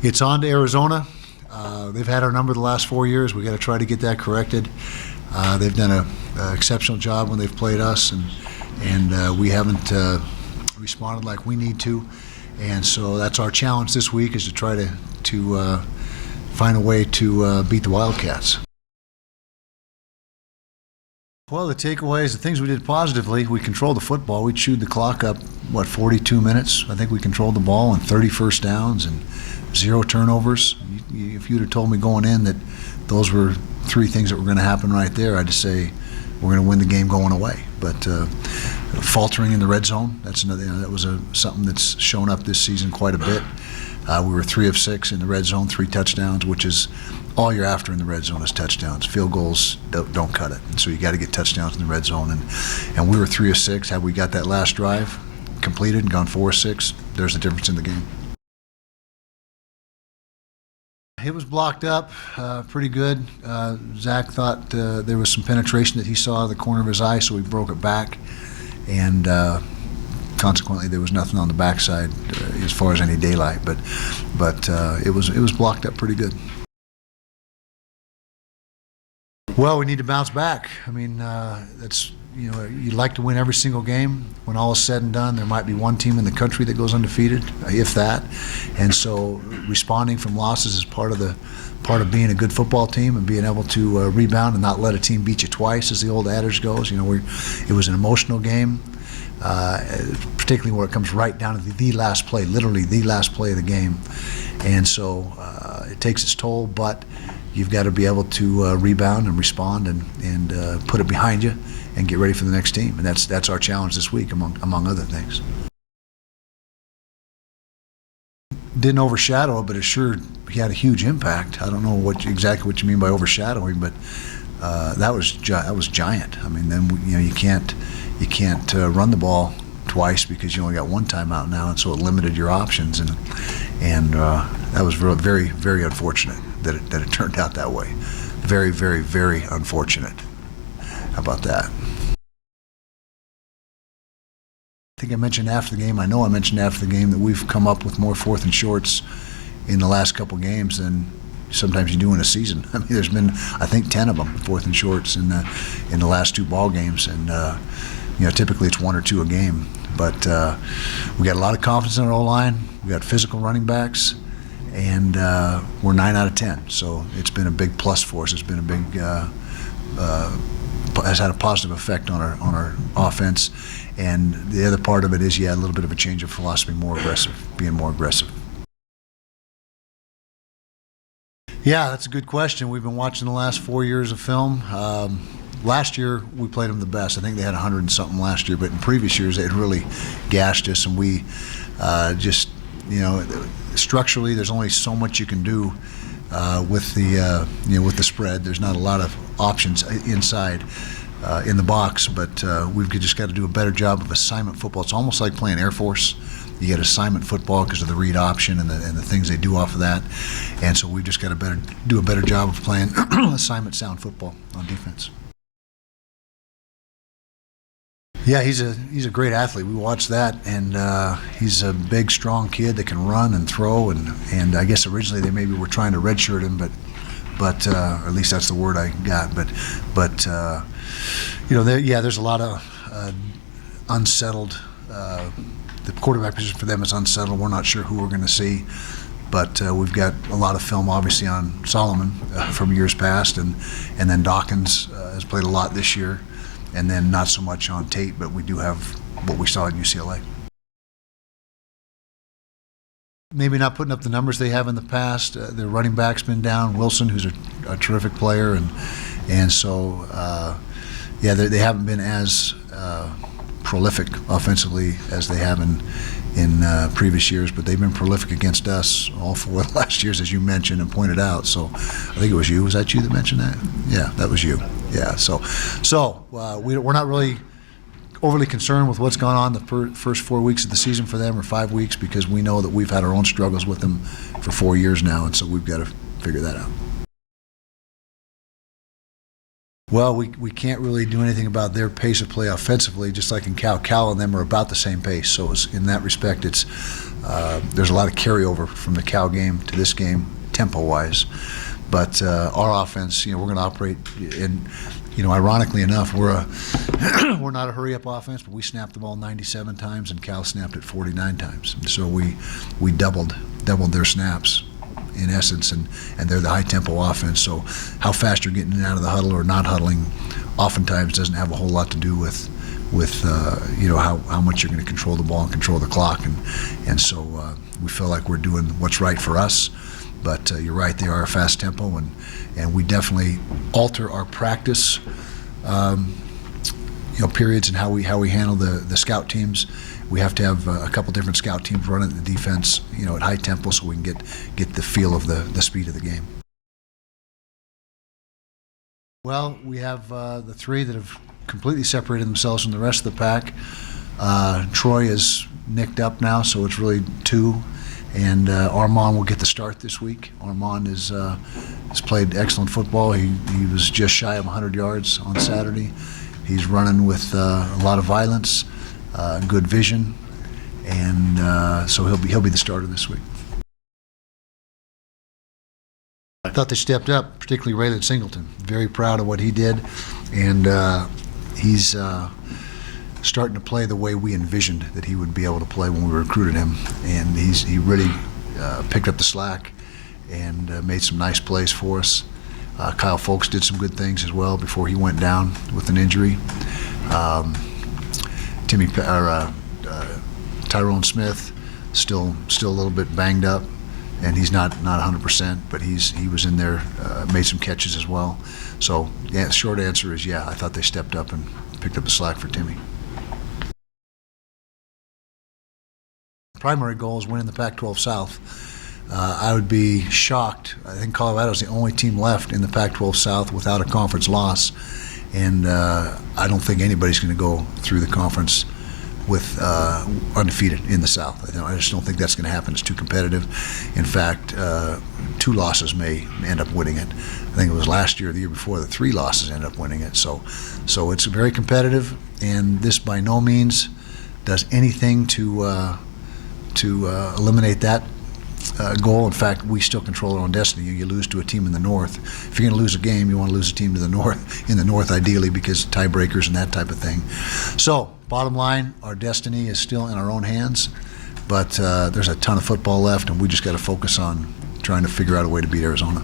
It's on to Arizona. They've had our number the last 4 years. We got to try to get that corrected. They've done an exceptional job when they've played us, and we haven't responded like we need to. And so that's our challenge this week, is to try to find a way to beat the Wildcats. Well, the takeaways, the things we did positively, we controlled the football. We chewed the clock up, 42 minutes? I think we controlled the ball and 30 first downs and 0 turnovers. If you'd have told me going in that those were 3 things that were going to happen right there, I'd just say we're going to win the game going away. But faltering in the red zone, that's another. That was something that's shown up this season quite a bit. We were 3 of 6 in the red zone, 3 touchdowns, which is all you're after in the red zone is touchdowns. Field goals don't cut it. And so you got to get touchdowns in the red zone. And we were 3 of 6. Had we got that last drive completed and gone 4 of 6, there's a difference in the game. It was blocked up pretty good. Zach thought there was some penetration that he saw in the corner of his eye, so he broke it back. And consequently, there was nothing on the backside as far as any daylight. But it was blocked up pretty good. Well, we need to bounce back. I mean, that's, you'd like to win every single game. When all is said and done, there might be one team in the country that goes undefeated, if that. And so, responding from losses is part of being a good football team, and being able to rebound and not let a team beat you twice, as the old adage goes. It was an emotional game, particularly where it comes right down to the last play, literally the last play of the game. And so, it takes its toll, but you've got to be able to rebound and respond and put it behind you and get ready for the next team. And that's our challenge this week, among other things. Didn't overshadow it, but it sure had a huge impact. I don't know exactly what you mean by overshadowing, but that was giant. I mean, then you can't run the ball twice because you only got 1 timeout now, and so it limited your options, and that was very, very unfortunate that it turned out that way. Very, very, very unfortunate. How about that? I think I mentioned after the game, I know I mentioned after the game, that we've come up with more 4th and shorts in the last couple games than sometimes you do in a season. I mean, there's been, I think, 10 of them 4th and shorts in the last 2 ball games, and typically it's 1 or 2 a game. But we got a lot of confidence in our O-line. We got physical running backs, and we're 9 out of 10. So it's been a big plus for us. It's been a big has had a positive effect on our offense. And the other part of it is, a little bit of a change of philosophy, being more aggressive. Yeah, that's a good question. We've been watching the last 4 years of film. Last year, we played them the best. I think they had 100 and something last year, but in previous years, they had really gashed us, and we structurally, there's only so much you can do with the spread. There's not a lot of options inside in the box, but we've just got to do a better job of assignment football. It's almost like playing Air Force. You get assignment football because of the read option and the things they do off of that, and so we've just got to do a better job of playing assignment sound football on defense. Yeah, he's a great athlete. We watched that, and he's a big, strong kid that can run and throw. And I guess originally they maybe were trying to redshirt him, but or at least that's the word I got. But there's a lot of unsettled. The quarterback position for them is unsettled. We're not sure who we're going to see, but we've got a lot of film, obviously, on Solomon from years past, and then Dawkins has played a lot this year. And then not so much on tape, but we do have what we saw at UCLA. Maybe not putting up the numbers they have in the past. Their running back's been down. Wilson, who's a terrific player, and so they haven't been as prolific offensively as they have in previous years, but they've been prolific against us all 4 last years, as you mentioned and pointed out. So I think it was you. Was that you that mentioned that? Yeah, that was you. Yeah. So we're not really overly concerned with what's gone on the first 4 weeks of the season for them, or 5 weeks, because we know that we've had our own struggles with them for 4 years now, and so we've got to figure that out. Well, we can't really do anything about their pace of play offensively, just like in Cal and them are about the same pace. So in that respect, it's there's a lot of carryover from the Cal game to this game, tempo-wise. But our offense, we're going to operate in, ironically enough, we're not a hurry-up offense, but we snapped the ball 97 times, and Cal snapped it 49 times. And so we doubled their snaps, in essence, and they're the high-tempo offense. So how fast you're getting in and out of the huddle or not huddling oftentimes doesn't have a whole lot to do with how much you're going to control the ball and control the clock. And so we feel like we're doing what's right for us. But you're right, they are a fast tempo, and we definitely alter our practice periods and how we handle the scout teams. We have to have a couple different scout teams running the defense, at high tempo, so we can get the feel of the speed of the game. Well, we have the three that have completely separated themselves from the rest of the pack. Troy is nicked up now, so it's really two. And Armand will get the start this week. Armand has played excellent football. He was just shy of 100 yards on Saturday. He's running with a lot of violence, good vision, and so he'll be the starter this week. I thought they stepped up, particularly Raylan Singleton. Very proud of what he did, and he's starting to play the way we envisioned that he would be able to play when we recruited him, and he really picked up the slack and made some nice plays for us. Kyle Folks did some good things as well before he went down with an injury. Tyrone Smith still a little bit banged up, and he's not 100%, but he was in there, made some catches as well. So yeah, the short answer is yeah, I thought they stepped up and picked up the slack for Timmy. Primary goal is winning the Pac12 South. I would be shocked. I think Colorado's the only team left in the Pac12 South without a conference loss, and I don't think anybody's going to go through the conference with undefeated in the South. I just don't think that's going to happen. It's too competitive. In fact, 2 losses may end up winning it. I think it was last year or the year before that 3 losses ended up winning it. So it's very competitive, and this by no means does anything to eliminate that goal. In fact, we still control our own destiny. You lose to a team in the North. If you're going to lose a game, you want to lose a team to the North, in the North ideally, because tiebreakers and that type of thing. So, bottom line, our destiny is still in our own hands, but there's a ton of football left, and we just got to focus on trying to figure out a way to beat Arizona.